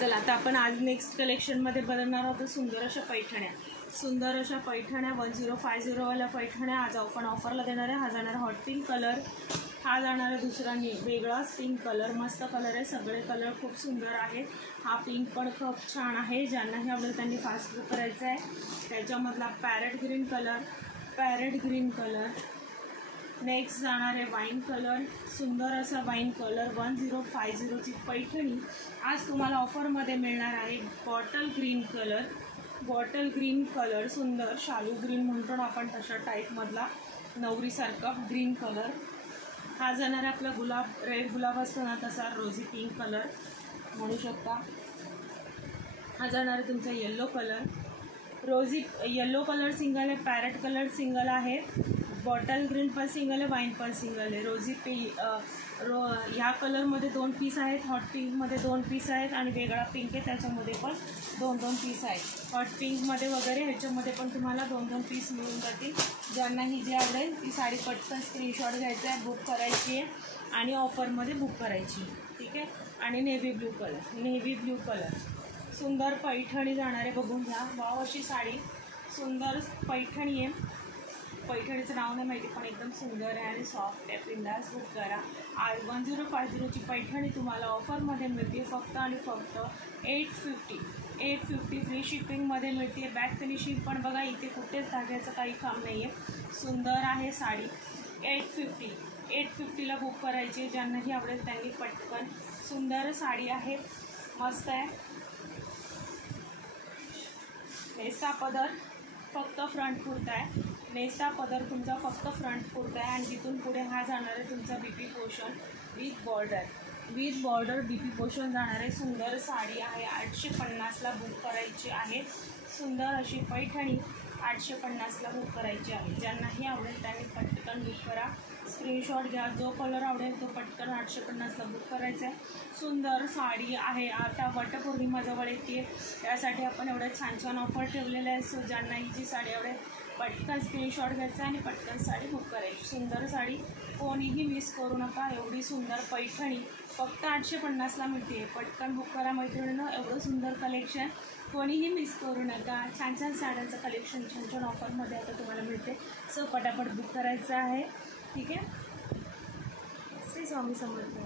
चला आता आपण आज नेक्स्ट कलेक्शनमध्ये बनवणार आहोत सुंदर अशा पैठण्या. सुंदर अशा पैठण्या 1050 वाल्या पैठण्या आज आपण ऑफरला देणार आहे. हा जाणार हॉट पिंक कलर, हा जाणार आहे दुसरा वेगळाच पिंक कलर. मस्त कलर आहे, सगळे कलर खूप सुंदर आहेत. हा पिंक पण खूप छान आहे, ज्यांनाही आवडेल त्यांनी फास्ट बुक करायचं आहे. त्याच्यामधला पॅरेट ग्रीन कलर. नेक्स्ट जाणार आहे वाईन कलर, सुंदर असा वाईन कलर. 1050ची पैठणी आज तुम्हाला ऑफरमध्ये मिळणार आहे. बॉटल ग्रीन कलर सुंदर शालू ग्रीन म्हणतो ना आपण तशा टाईपमधला नवरीसारखा ग्रीन कलर. हा जाणार आहे आपला रेड गुलाब असतो ना तसा रोझी पिंक कलर म्हणू शकता. हा जाणार आहे तुमचा yellow colour. Yellow colour single आहे, पॅरेट कलर सिंगल आहे, बॉटल ग्रीन पण सिंगल आहे, वाईन पण सिंगल आहे. रोझी ह्या कलरमध्ये 2 पीस आहेत, हॉट पिंकमध्ये 2 पीस आहेत आणि वेगळा पिंक आहे त्याच्यामध्ये पण 2 पीस आहेत. हॉट पिंकमध्ये वगैरे ह्याच्यामध्ये पण तुम्हाला 2 पीस मिळून जातील. ज्यांनाही जे आवडेल ती साडी पटकन स्क्रीनशॉट घ्यायचा आहे, बुक करायची आहे आणि ऑफरमध्ये बुक करायची, ठीक आहे. आणि नेव्ही ब्ल्यू कलर सुंदर पैठणी जाणार आहे. बघून घ्या, वाव अशी साडी सुंदर पैठणी आहे. पैठणीचं नाव नाही माहिती पण एकदम सुंदर आहे आणि सॉफ्ट आहे. बिंदास बुक करा. आज 1050ची पैठणी तुम्हाला ऑफरमध्ये मिळते फक्त आणि फक्त 850 फ्री शिपिंगमध्ये मिळते. बॅक फिनिशिंग पण बघा, इथे कुठेच धाग्याचं काही काम नाही आहे. सुंदर आहे साडी. 850ला बुक करायची. ज्यांनाही आवडेल त्यांनी पटकन. सुंदर साडी आहे, मस्त आहे. नेसता पदर फक्त फ्रंट कुर्ता आहे. नेसता पदर तुमचा फक्त फ्रंट कुर्ता आहे आणि तिथून पुढे हा जाणार आहे तुमचा BP portion with border BP portion जाणार आहे. सुंदर साडी आहे. 850ला बुक करायची आहे. सुंदर अशी पैठणी 850ला बुक करायची आहे. ज्यांनाही आवडेल त्यांनी पटकन बुक करा. स्क्रीनशॉट घ्या, जो कलर आवडेल तो पटकन 850ला बुक करायचा आहे. सुंदर साडी आहे. आता वटपौर्णिमा जवळ येते, त्यासाठी आपण एवढ्या छान ऑफर ठेवलेल्या आहेत. सो ज्यांनाही जी साडी आवडेल पटकन स्क्रीनशॉट घ्यायचा आणि पटकन साडी बुक करायची. सुंदर साडी कोणीही मिस करू नका. एवढी सुंदर पैठणी फक्त 850ला मिळते. पटकन बुक करा मैत्रिणींनो. एवढं सुंदर कलेक्शन कोणीही मिस करू नका. छान साड्यांचं कलेक्शन छान ऑफरमध्ये आता तुम्हाला मिळते. सो पटापट बुक करायचं आहे, ठीक आहे. श्री स्वामी समर्थ.